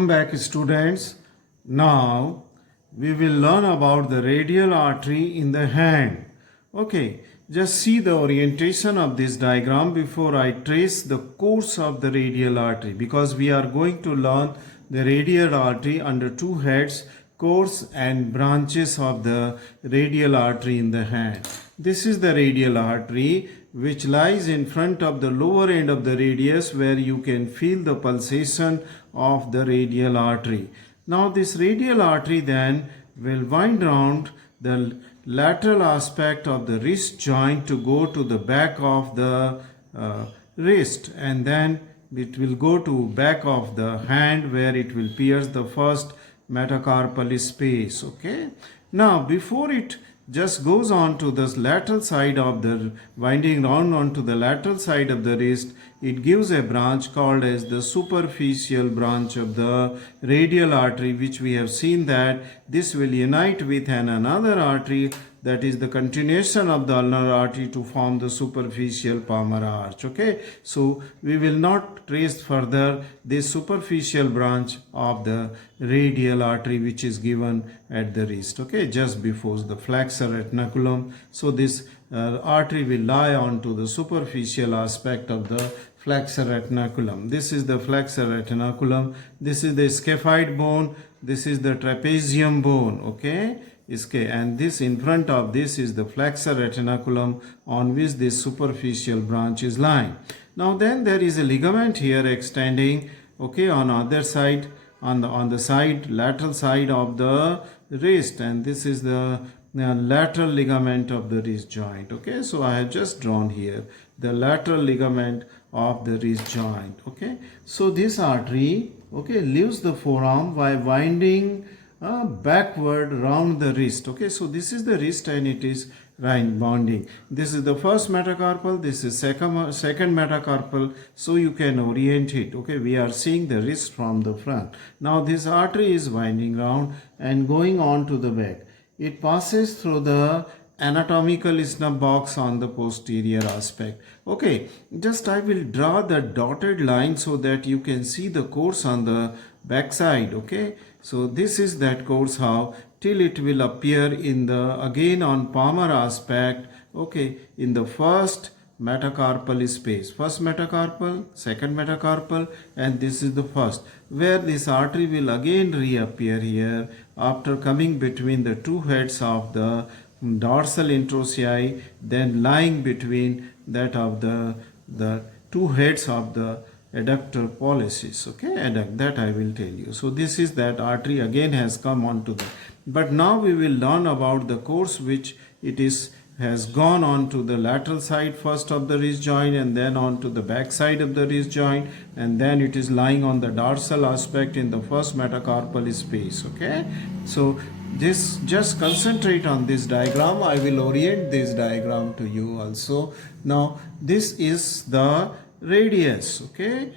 Welcome back, students. Now we will learn about the radial artery in the hand. Okay, just see the orientation of this diagram before I trace the course of the radial artery, because we are going to learn the radial artery under two heads: course and branches of the radial artery in the hand. This is the radial artery which lies in front of the lower end of the radius, where you can feel the pulsation of the radial artery. Now this radial artery then will wind round the lateral aspect of the wrist joint to go to the back of the wrist, and then it will go to back of the hand, where it will pierce the first metacarpal space. Okay, now before it just goes on to the lateral side of the winding round onto the lateral side of the wrist, it gives a branch called as the superficial branch of the radial artery, which we have seen that this will unite with another artery, that is the continuation of the ulnar artery, to form the superficial palmar arch. Okay, so we will not trace further this superficial branch of the radial artery which is given at the wrist, okay, just before the flexor retinaculum. So this artery will lie onto the superficial aspect of the flexor retinaculum. This is the flexor retinaculum, this is the scaphoid bone, this is the trapezium bone, okay, and this in front of this is the flexor retinaculum on which this superficial branch is lying. Now then there is a ligament here extending, okay, on other side, on the side, lateral side of the wrist, and this is the lateral ligament of the wrist joint. Okay, so I have just drawn here the lateral ligament of the wrist joint. Okay, so this artery, okay, leaves the forearm by winding backward round the wrist. Okay, so this is the wrist and it is bonding. This is the first metacarpal, this is second metacarpal, so you can orient it. Okay, we are seeing the wrist from the front. Now this artery is winding round and going on to the back. It passes through the anatomical snub box on the posterior aspect. Okay, just I will draw the dotted line so that you can see the course on the back side. Okay, so this is that course, how till it will appear in the, again on palmar aspect, okay, in the first metacarpal space, first metacarpal, second metacarpal, and this is the first, where this artery will again reappear here after coming between the two heads of the dorsal introccii, then lying between that of the two heads of the adductor pollicis. Okay, adduct, that I will tell you. So this is that artery again has come on to the, but now we will learn about the course which it is has gone on to the lateral side first of the wrist joint, and then on to the back side of the wrist joint, and then it is lying on the dorsal aspect in the first metacarpal space. Okay, so this, just concentrate on this diagram. I will orient this diagram to you also. Now this is the radius, okay,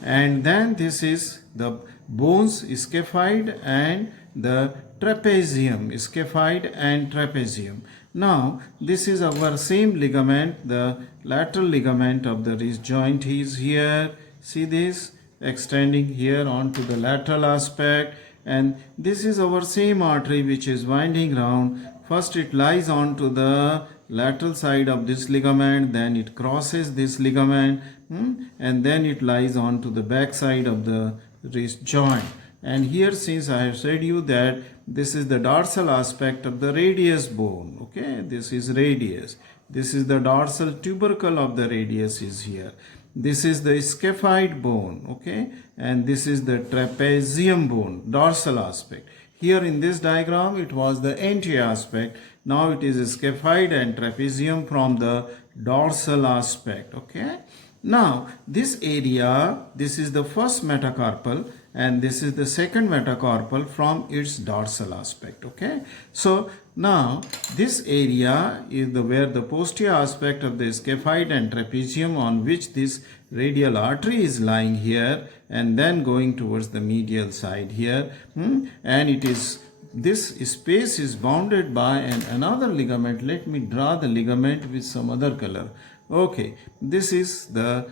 and then this is the bones, scaphoid and the trapezium, scaphoid and trapezium. Now this is our same ligament, the lateral ligament of the wrist joint is here. See this extending here onto the lateral aspect, and this is our same artery which is winding round. First it lies onto the lateral side of this ligament, then it crosses this ligament, and then it lies onto the back side of the wrist joint. And here, since I have said you that this is the dorsal aspect of the radius bone, okay, this is radius, this is the dorsal tubercle of the radius is here, this is the scaphoid bone, okay, and this is the trapezium bone, dorsal aspect. Here in this diagram it was the anterior aspect, now it is scaphoid and trapezium from the dorsal aspect. Okay, now this area, this is the first metacarpal and this is the second metacarpal from its dorsal aspect. Okay, so now this area is the where the posterior aspect of the scaphoid and trapezium, on which this radial artery is lying here and then going towards the medial side here, and it is, this space is bounded by another ligament. Let me draw the ligament with some other color. Okay, this is the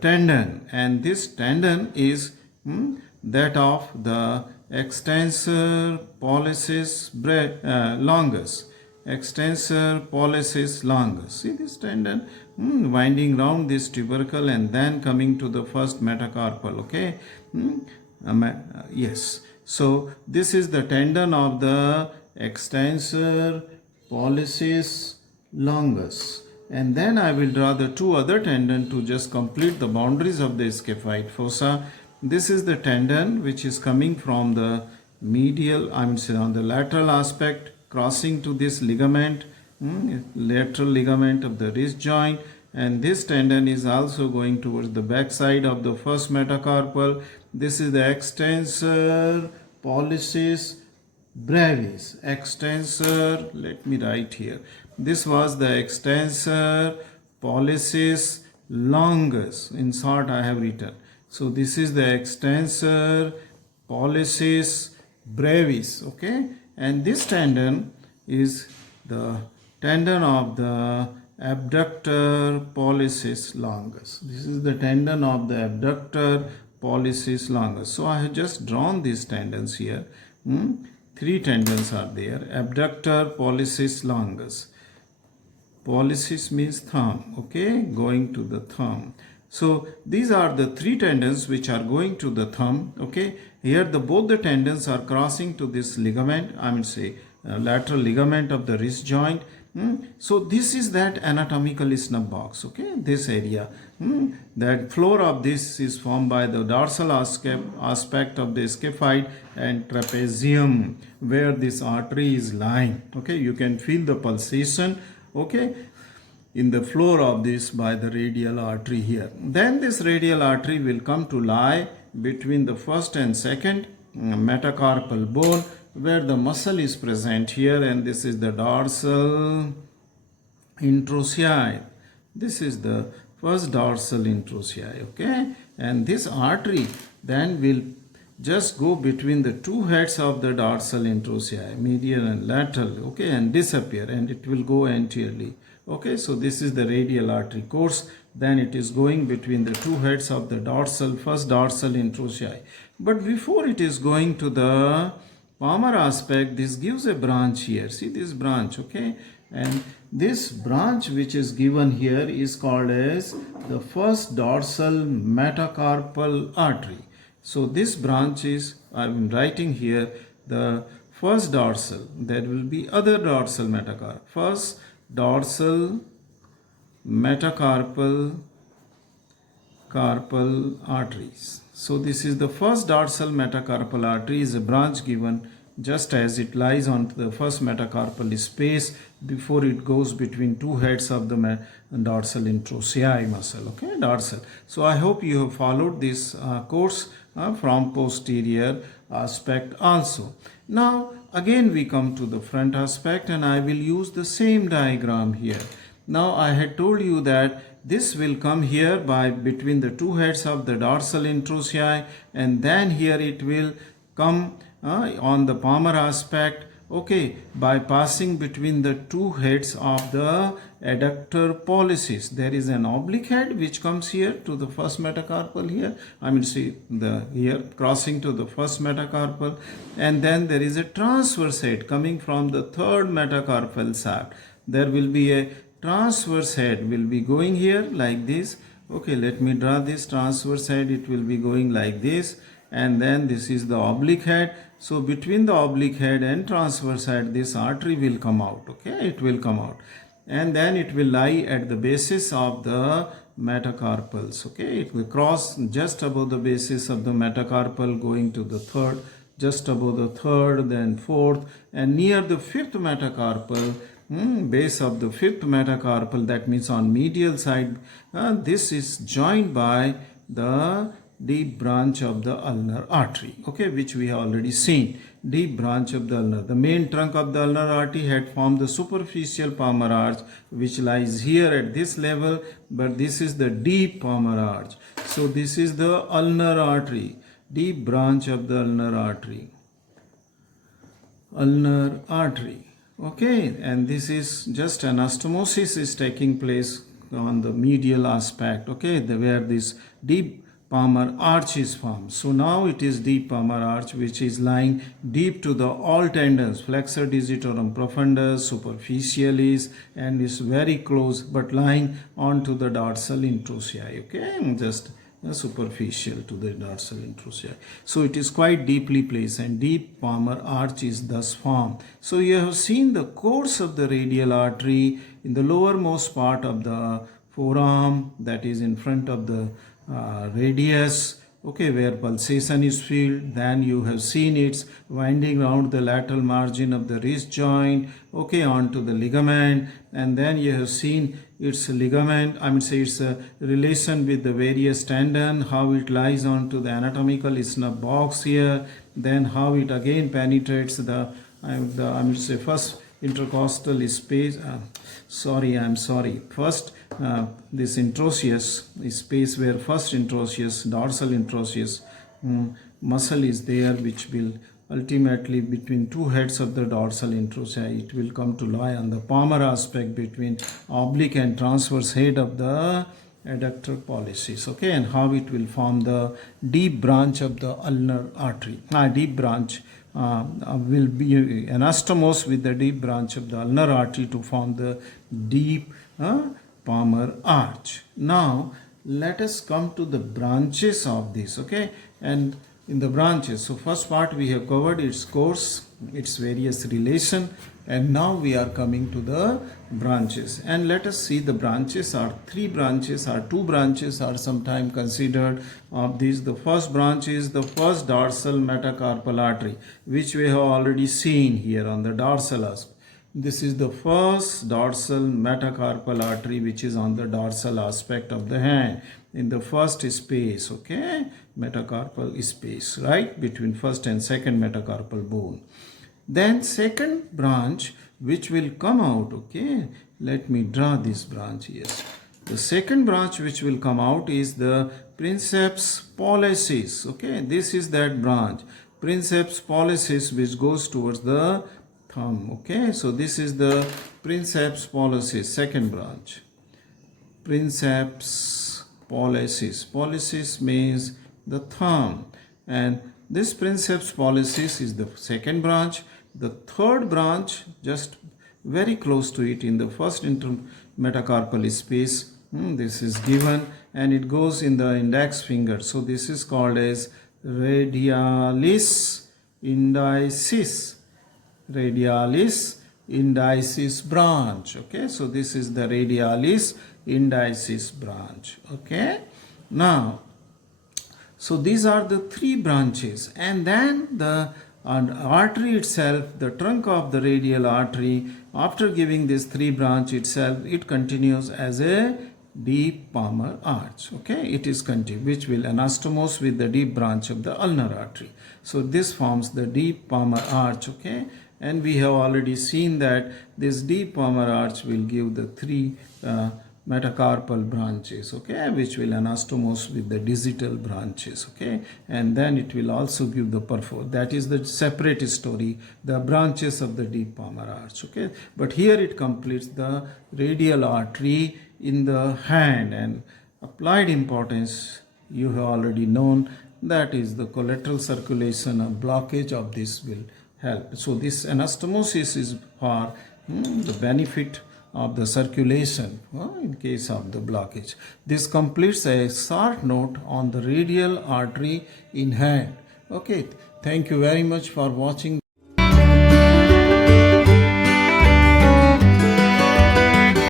tendon, and this tendon is that of the extensor pollicis longus. Extensor pollicis longus. See this tendon winding round this tubercle and then coming to the first metacarpal. Okay. Yes. So this is the tendon of the extensor pollicis longus. And then I will draw the two other tendon to just complete the boundaries of the scaphoid fossa. This is the tendon which is coming from the medial, I mean on the lateral aspect, crossing to this ligament, lateral ligament of the wrist joint, and this tendon is also going towards the back side of the first metacarpal. This is the extensor pollicis brevis. Extensor, let me write here. This was the extensor pollicis longus. In short, I have written. So this is the extensor pollicis brevis. Okay, and this tendon is the tendon of the abductor pollicis longus. This is the tendon of the abductor pollicis longus. So I have just drawn these tendons here. Three tendons are there. Abductor pollicis longus. Pollicis means thumb. Okay, going to the thumb. So these are the three tendons which are going to the thumb. Okay, here both the tendons are crossing to this ligament. I mean lateral ligament of the wrist joint. So this is that anatomical snub box. Okay, this area. That floor of this is formed by the dorsal aspect of the scaphoid and trapezium, where this artery is lying. Okay, you can feel the pulsation. Okay, in the floor of this by the radial artery here. Then this radial artery will come to lie between the first and second metacarpal bone, where the muscle is present here, and this is the dorsal interossei. This is the first dorsal interossei. Okay, and this artery then will just go between the two heads of the dorsal interossei, medial and lateral. Okay, and disappear, and it will go anteriorly. Okay, so this is the radial artery course. Then it is going between the two heads of the first dorsal interossei. But before it is going to the palmar aspect, this gives a branch here. See this branch, okay? And this branch which is given here is called as the first dorsal metacarpal artery. So this branch is, I'm writing here, the first dorsal. There will be other dorsal metacarpal. First dorsal metacarpal arteries. So this is the first dorsal metacarpal artery, is a branch given just as it lies on the first metacarpal space before it goes between two heads of the dorsal interossei muscle. Okay, dorsal. So I hope you have followed this course from posterior aspect also. Now again we come to the front aspect, and I will use the same diagram here. Now I had told you that this will come here by between the two heads of the dorsal interossei, and then here it will come on the palmar aspect, okay, by passing between the two heads of the adductor pollicis. There is an oblique head which comes here to the first metacarpal here. I mean, see here crossing to the first metacarpal, and then there is a transverse head coming from the third metacarpal shaft. There will be a transverse head will be going here like this. Okay, let me draw this transverse head. It will be going like this, and then this is the oblique head. So between the oblique head and transverse head, this artery will come out. Okay, it will come out, and then it will lie at the basis of the metacarpals. Okay, it will cross just above the basis of the metacarpal, going to the third, just above the third, then fourth, and near the fifth metacarpal, base of the fifth metacarpal, that means on medial side, this is joined by the deep branch of the ulnar artery, okay, which we have already seen. Deep branch of the ulnar. The main trunk of the ulnar artery had formed the superficial palmar arch, which lies here at this level, but this is the deep palmar arch. So this is the ulnar artery, deep branch of the ulnar artery. Ulnar artery. Okay, and this is just anastomosis is taking place on the medial aspect, okay, where this deep palmar arch is formed. So now it is deep palmar arch which is lying deep to the all tendons, flexor digitorum profundus, superficialis, and is very close but lying onto the dorsal introsei. Okay, just superficial to the dorsal introsei. So it is quite deeply placed and deep palmar arch is thus formed. So you have seen the course of the radial artery in the lowermost part of the forearm, that is in front of the radius, okay, where pulsation is felt. Then you have seen it's winding around the lateral margin of the wrist joint, okay, onto the ligament, and then you have seen its ligament, its a relation with the various tendon, how it lies onto the anatomical snub box here, then how it again penetrates the first intercostal space. First, this introosseous space where first introosseous, dorsal introosseous muscle is there, which will ultimately between two heads of the dorsal introosseous, it will come to lie on the palmar aspect between oblique and transverse head of the adductor pollicis, okay, and how it will form the deep branch of the ulnar artery. Deep branch will be anastomosed with the deep branch of the ulnar artery to form the deep palmar arch. Now let us come to the branches of this, okay, and in the branches, so first part we have covered its course, its various relation, and now we are coming to the branches, and let us see the branches are three branches or two branches are sometimes considered of these. The first branch is the first dorsal metacarpal artery, which we have already seen here on the dorsal aspect. This is the first dorsal metacarpal artery which is on the dorsal aspect of the hand in the first space, okay, metacarpal space, right, between first and second metacarpal bone. Then second branch which will come out, okay, let me draw this branch, yes. The second branch which will come out is the princeps pollicis, okay, this is that branch, princeps pollicis, which goes towards the thumb, okay. So this is the princeps pollicis, second branch, princeps pollicis. Pollicis means the thumb, and this princeps pollicis is the second branch. The third branch, just very close to it in the first intermetacarpal space, this is given, and it goes in the index finger. So this is called as radialis indicis, radialis indicis branch, okay. So this is the radialis indicis branch, okay. Now, so these are the three branches, and then the artery itself, the trunk of the radial artery, after giving this three branch itself, it continues as a deep palmar arch, okay. It is continued, which will anastomose with the deep branch of the ulnar artery. So this forms the deep palmar arch, okay, and we have already seen that this deep palmar arch will give the three metacarpal branches, okay, which will anastomose with the digital branches, okay, and then it will also give the perfor. That is the separate story, the branches of the deep palmar arch, okay. But here it completes the radial artery in the hand, and applied importance you have already known, that is the collateral circulation of blockage of this will help. So this anastomosis is for the benefit of the circulation in case of the blockage. This completes a short note on the radial artery in hand. Okay, thank you very much for watching.